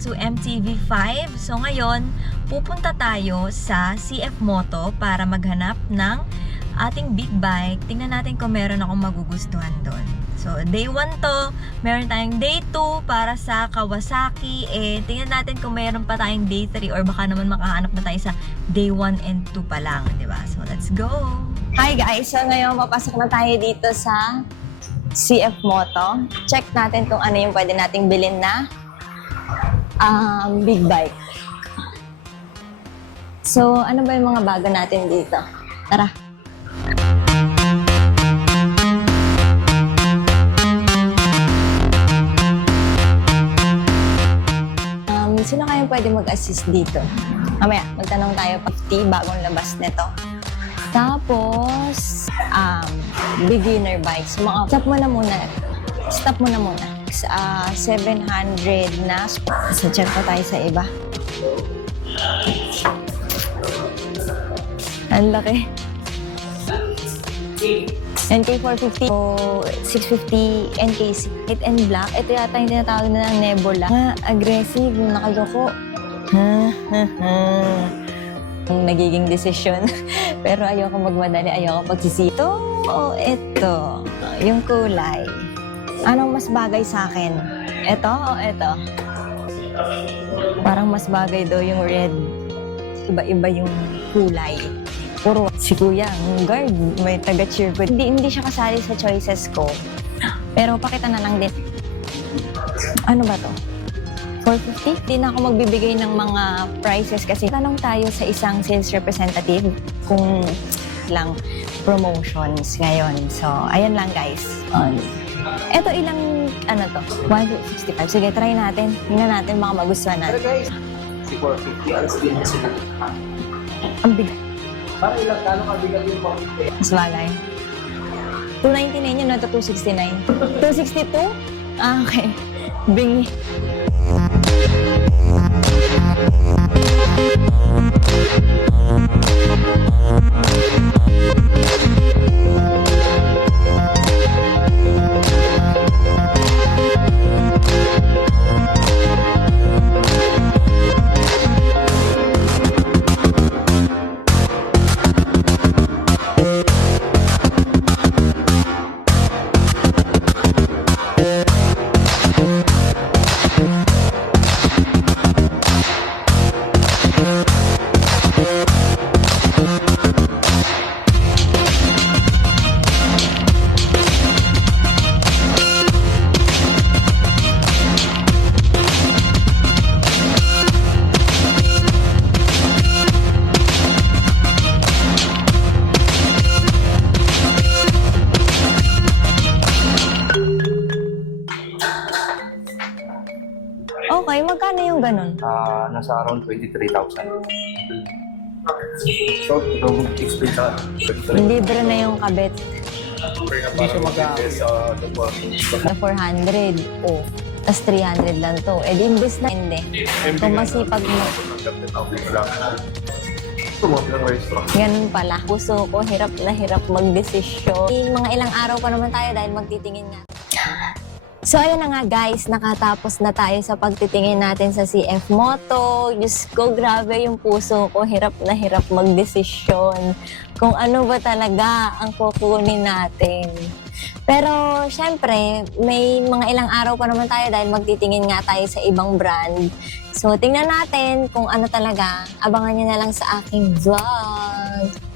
to MTV5. So ngayon, pupunta tayo sa CF Moto para maghanap ng ating big bike. Tingnan natin kung meron akong magugustuhan doon. So day 1 to, meron tayong day 2 para sa Kawasaki. Tingnan natin kung meron pa tayong day 3 or baka naman makahanap na tayo sa day 1 and 2 pa lang, di ba? So let's go! Hi guys! So ngayon, papasok na tayo dito sa CF Moto. Check natin kung ano yung pwede nating bilhin na big bike. So, ano ba yung mga bago natin dito? Tara! Sino kayang pwede mag-assist dito? Mamaya, magtanong tayo 50, bagong labas nito. Tapos, beginner bikes. Stop mo na muna. 700 na. So, check pa tayo sa iba. Ang laki. NK450 o 650 NKC. White and black. Ito yata yung tinatawag na ng Nebula. Aggressive, yung nakaloko. Nagiging desisyon. Pero ayoko magmadali, ayoko pagsisi. Ito o ito. Yung kulay. Anong mas bagay sa akin? Ito o ito? Parang mas bagay daw yung red. Iba-iba yung kulay. Puro si Kuya, ang guard, may taga-cheer. Hindi siya kasali sa choices ko. Pero pakita na lang din. Ano ba to? 450? Di na ako magbibigay ng mga prices kasi tanong tayo sa isang sales representative kung lang promotions ngayon. So, ayan lang guys. Eto ilang, ano to? 165. Sige, try natin. Tingnan natin, baka magustuhan natin. Pero guys, si 450, alas din na sila. Ang big. Para ilang kano kabigat yung pang-50? Mas bagay. 299 yun, na to 269. 262? Ah, okay. Bingi. Okay, magkano yung ganun? Nasa around 23,000. So, don't explain sa Libre na yung kabit hindi siya na 400. Oh, tas 300 lang to. Di imbes na hindi. Kung masipag mo. Ganun pala. Puso ko, hirap na hirap magdesisyon. Mga ilang araw pa naman tayo dahil magtitingin nga. So, ayan na nga guys, nakatapos na tayo sa pagtitingin natin sa CF Moto. Diyos ko, grabe yung puso ko, hirap na hirap magdesisyon kung ano ba talaga ang kukunin natin. Pero, syempre, may mga ilang araw pa naman tayo dahil magtitingin nga tayo sa ibang brand. So, tingnan natin kung ano talaga. Abangan nyo na lang sa aking vlog.